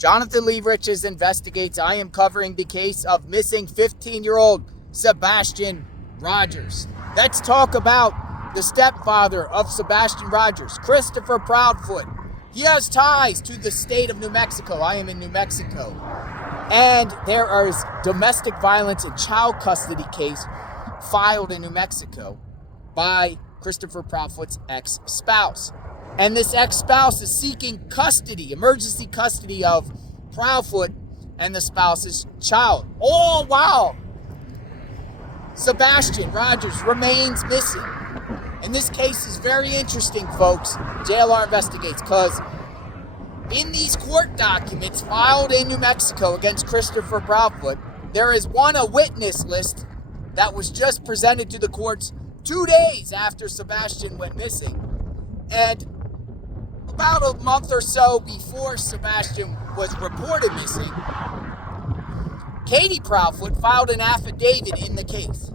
Jonathan Lee Riches Investigates. I am covering the case of missing 15-year-old Sebastian Rogers. Let's talk about the stepfather of Sebastian Rogers, Christopher Proudfoot. He has ties to the state of New Mexico. I am in New Mexico. And there is domestic violence and child custody case filed in New Mexico by Christopher Proudfoot's ex-spouse. And this ex-spouse is seeking custody, emergency custody of Proudfoot and the spouse's child. All while Sebastian Rogers remains missing. And this case is very interesting, folks. JLR Investigates, because in these court documents filed in New Mexico against Christopher Proudfoot, there is a witness list that was just presented to the courts 2 days after Sebastian went missing. And about a month or so before Sebastian was reported missing, Katie Proudfoot filed an affidavit in the case.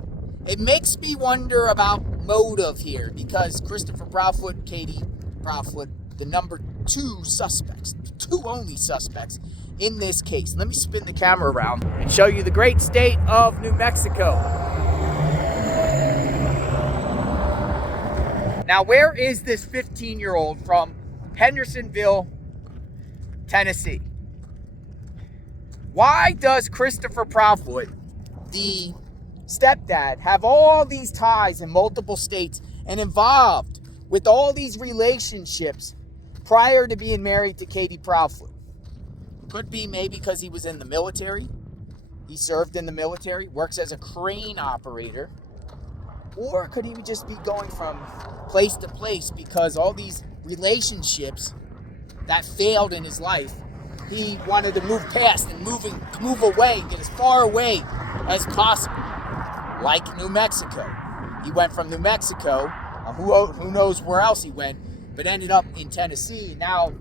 It makes me wonder about motive here, because Christopher Proudfoot, Katie Proudfoot, the number two only suspects in this case. Let me spin the camera around and show you the great state of New Mexico. Now, where is this 15-year-old from Hendersonville, Tennessee? Why does Christopher Proudfoot, the stepdad, have all these ties in multiple states and involved with all these relationships prior to being married to Katie Proudfoot? Could be maybe because he was in the military. He served in the military, works as a crane operator. Or could he just be going from place to place because all these relationships that failed in his life, he wanted to move past and move away, get as far away as possible, like New Mexico. He went from New Mexico, who knows where else he went, but ended up in Tennessee. Now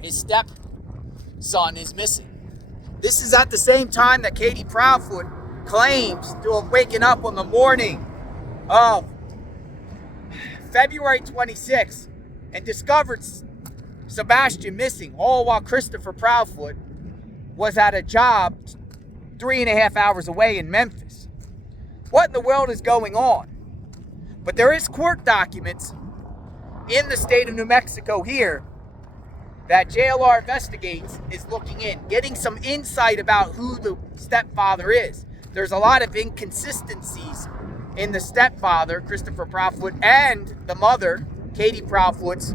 his stepson is missing. This is at the same time that Katie Proudfoot claims to have waken up on the morning of February 26th and discovered Sebastian missing, all while Christopher Proudfoot was at a job 3.5 hours away in Memphis. What in the world is going on? But there is court documents in the state of New Mexico here that JLR Investigates is looking in, getting some insight about who the stepfather is. There's a lot of inconsistencies in the stepfather, Christopher Proudfoot, and the mother, Katie Proudfoot's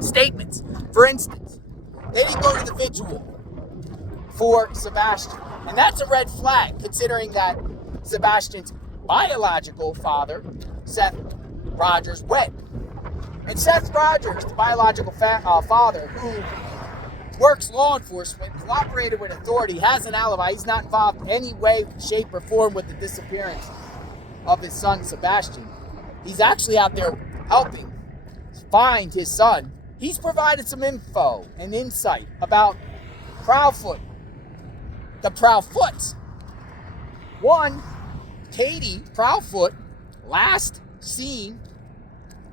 statements. For instance, they didn't go to the vigil for Sebastian. And that's a red flag, considering that Sebastian's biological father, Seth Rogers, went. And Seth Rogers, the biological father, who works law enforcement, cooperated with authority, has an alibi. He's not involved in any way, shape, or form with the disappearance of his son, Sebastian. He's actually out there helping find his son. He's provided some info and insight about Proudfoot. The Proudfoots. One, Katie Proudfoot, last seen,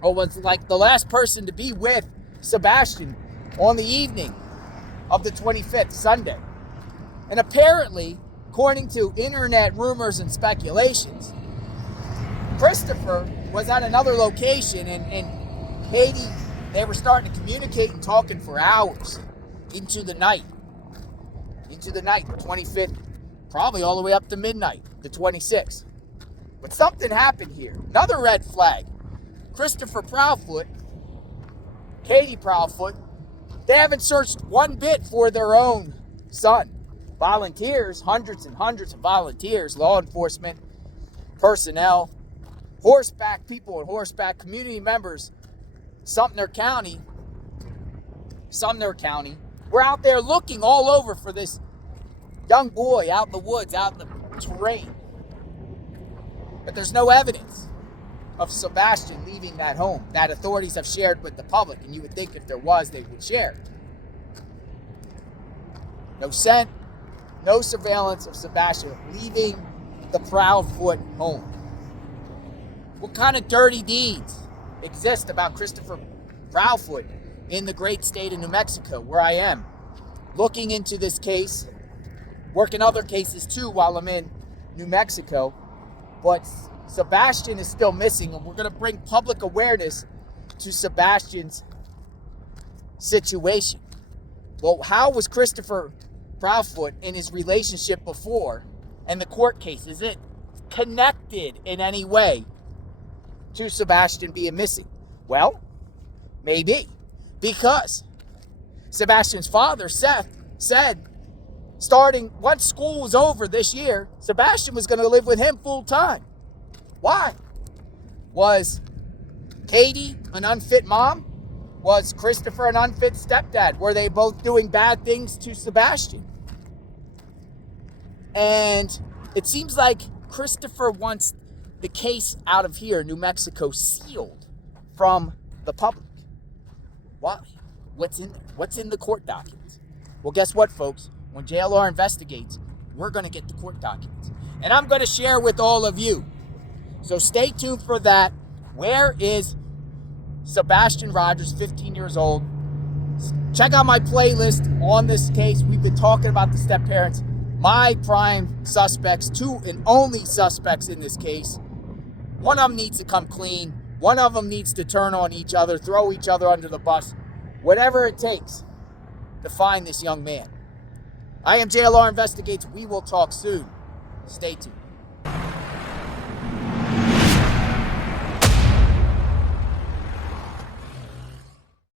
or was like the last person to be with Sebastian on the evening of the 25th, Sunday. And apparently, according to internet rumors and speculations, Christopher was at another location, and Katie, they were starting to communicate and talking for hours into the night, the 25th, probably all the way up to midnight, the 26th. But something happened here. Another red flag. Christopher Proudfoot, Katie Proudfoot, they haven't searched one bit for their own son. Volunteers, hundreds and hundreds of volunteers, law enforcement personnel, horseback people on horseback, community members, Sumner County, we're out there looking all over for this young boy out in the woods, out in the terrain. But there's no evidence of Sebastian leaving that home that authorities have shared with the public, and you would think if there was, they would share. No scent, no surveillance of Sebastian leaving the Proudfoot home. What kind of dirty deeds exist about Christopher Proudfoot in the great state of New Mexico, where I am? looking into this case, working other cases too while I'm in New Mexico. But Sebastian is still missing, and we're going to bring public awareness to Sebastian's situation. Well, how was Christopher Proudfoot in his relationship before and the court case? Is it connected in any way to Sebastian being missing? Well, maybe. Because Sebastian's father, Seth, said starting once school was over this year, Sebastian was going to live with him full time. Why? Was Katie an unfit mom? Was Christopher an unfit stepdad? Were they both doing bad things to Sebastian? And it seems like Christopher wants the case out of here, New Mexico, sealed from the public. Why? What's in there? What's in the court documents? Well, guess what, folks? When JLR investigates, we're going to get the court documents. And I'm going to share with all of you. So stay tuned for that. Where is Sebastian Rogers, 15 years old? Check out my playlist on this case. We've been talking about the step parents. My prime suspects, two and only suspects in this case. One of them needs to come clean. One of them needs to turn on each other, throw each other under the bus. Whatever it takes to find this young man. I am JLR Investigates. We will talk soon. Stay tuned.